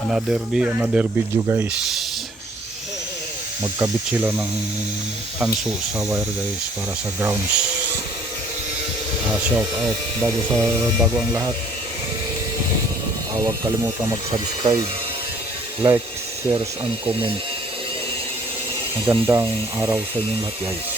Another day, another video guys. Magkabit sila ng tanso sa wire guys para sa grounds. Shout out bago ang lahat. Huwag kalimutan mag-subscribe, like, share and comment. Magandang araw sa inyong lahat guys.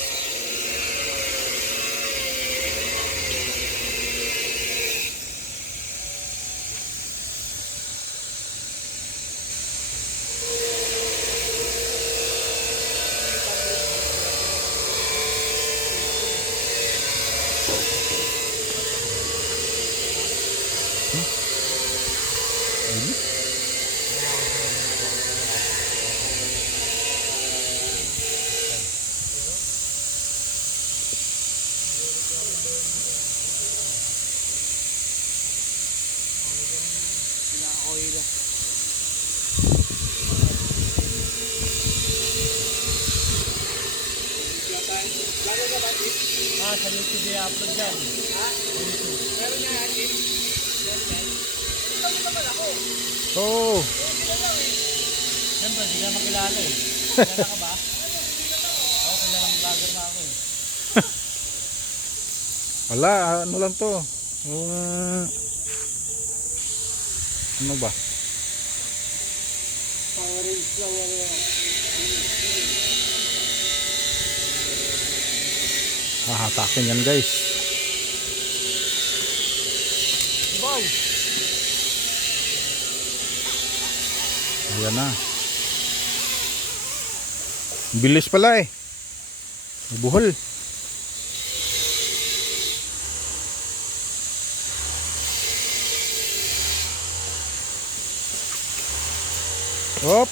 Sa YouTube i-upload dyan. Ha? Sa YouTube. Meron niya akin. Ito naman ako. Oh. Siyempre, hindi ka makilala eh. Kilala ka ba? Oo, kilalang vlogger na ako eh. Wala, ano lang to. Ano ba? Pang-rinse lang yan yan. Hahatakin yan guys. Boy! Ayan na. Bilis pala eh. Buhol. Hop.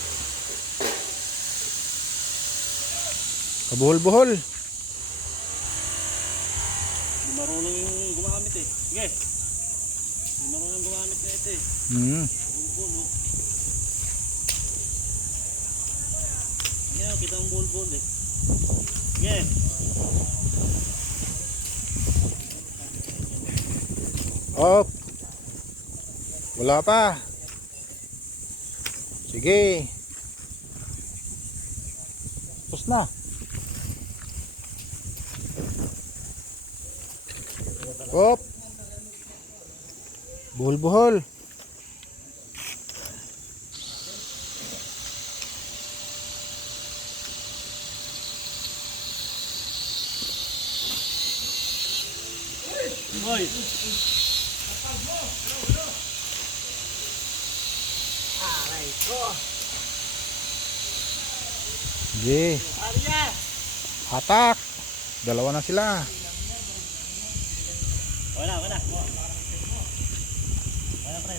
Kabuhol-buhol. Marunong yung gumamit eh. Sige. Marunong gumamit na ito eh. Bulbul oh. Ayan, kita ang bulbul eh. Sige. Hop. Wala pa. Sige. Tapos na. Hop. Buhol-buhol. Hoy. Aray ko. Sige. Arya. Hatak. Dalawa na sila. Wala. Wala pre.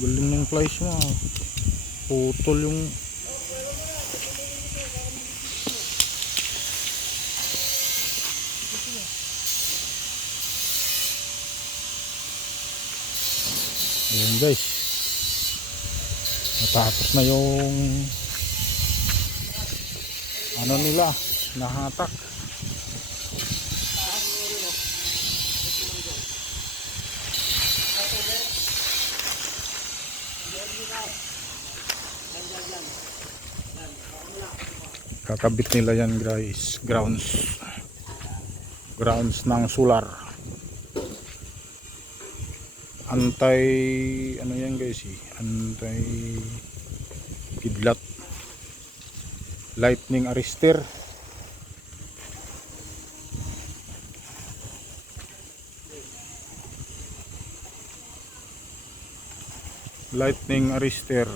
Galing ng flies mo. Putol yung ayan guys. Natapos na yung ano nila, nahatak. Kakabit nila yan guys, grounds ng solar. Antay ano yan guys eh, antay kidlat, lightning arrestor. Lightning arrestor.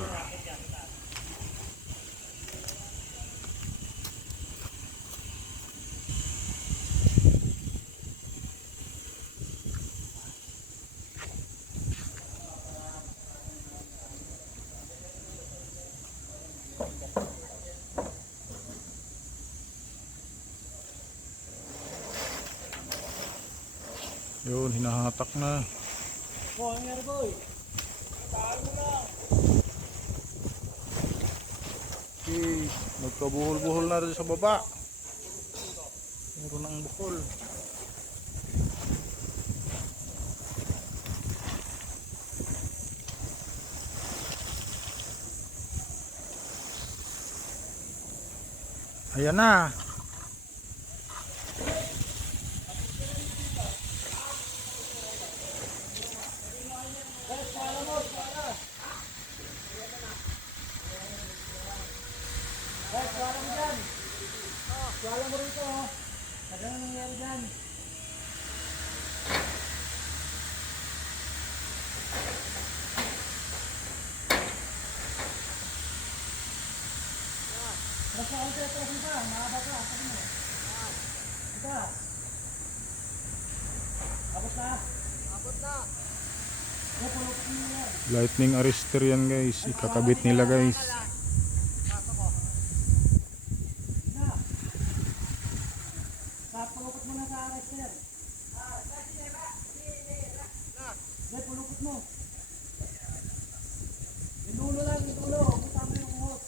Yun, hinahatak na. Oh, ano boy? Paano na? Okay, magkabuhol-buhol na rin sa baba. Meron ng buhol. Ayan na. Wala mo rito, oh. Ano nangyayari dyan? Rasa ako sa'yo, traffic ka. Mahaba ka. Sabi mo. Ika. Abot na. Abot na. Lightning arrestor yan guys. Ikakabit nila guys. Pulukot mo na sa arrestor. Pulukot mo. Inulo lang, inulo. Tama yung uhot.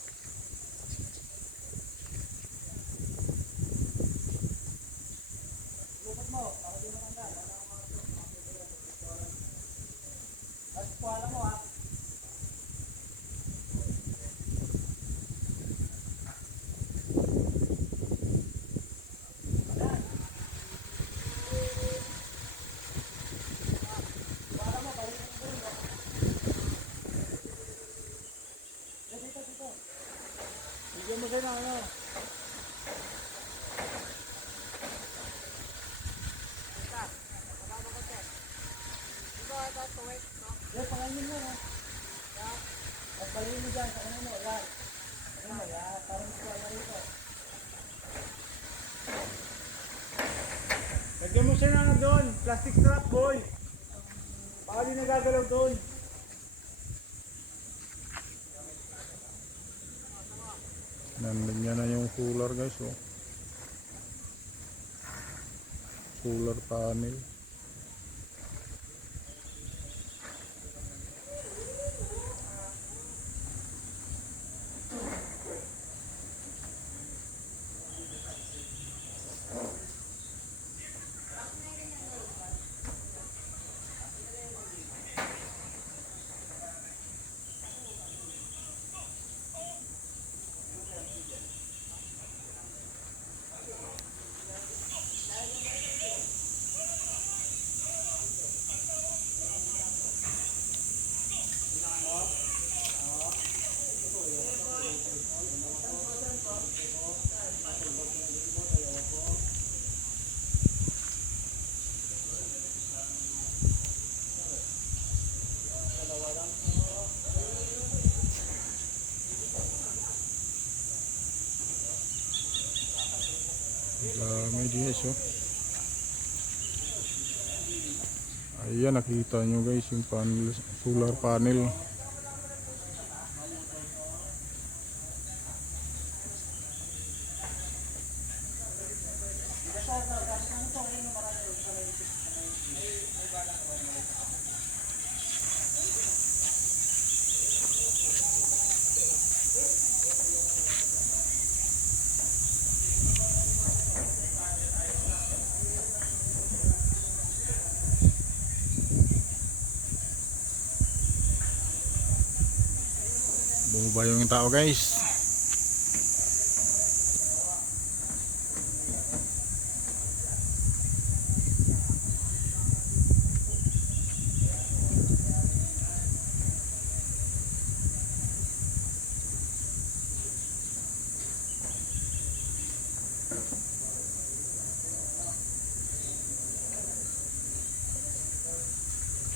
Pulukot mo, para di matanggal. At kuwala mo ha. Bigyan mo siya na ano. Pangalamin mo na. Pagpalin mo dyan sa ano mo. Yan. Ano mo yan. Parang ito na rito. Lagyan mo siya na doon. Plastic strap boy. Baka di nagagalaw doon. Nandun niya na yung solar guys. Oh. Solar panel. Dami guys oh. Ayan, nakita nyo guys yung panel, solar panel. Bumaba yung tao guys.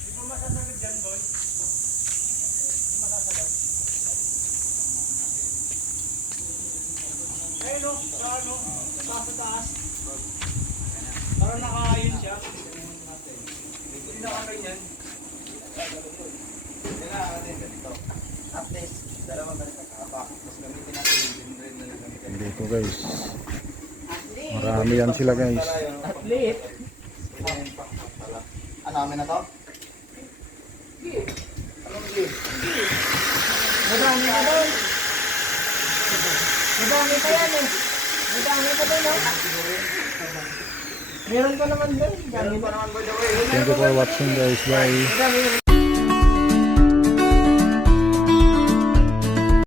Di mo masasagad dyan boy? Di masasagad. Ayun o, sa ano, sa taas. Para nakaayun siya. Hindi nakaganyan. At least, dalawang ganito kahaba. Tapos gamitin natin yung dendrin na gamitin. Dito guys. Marami yan sila guys. Atlet. Ano, amin na to? Anong game? Madami ka doon. Madami pa yan eh. Madami pa doon oh. Meron pa naman doon. Meron pa naman by the way. Thank you for watching guys. Bye. Madami.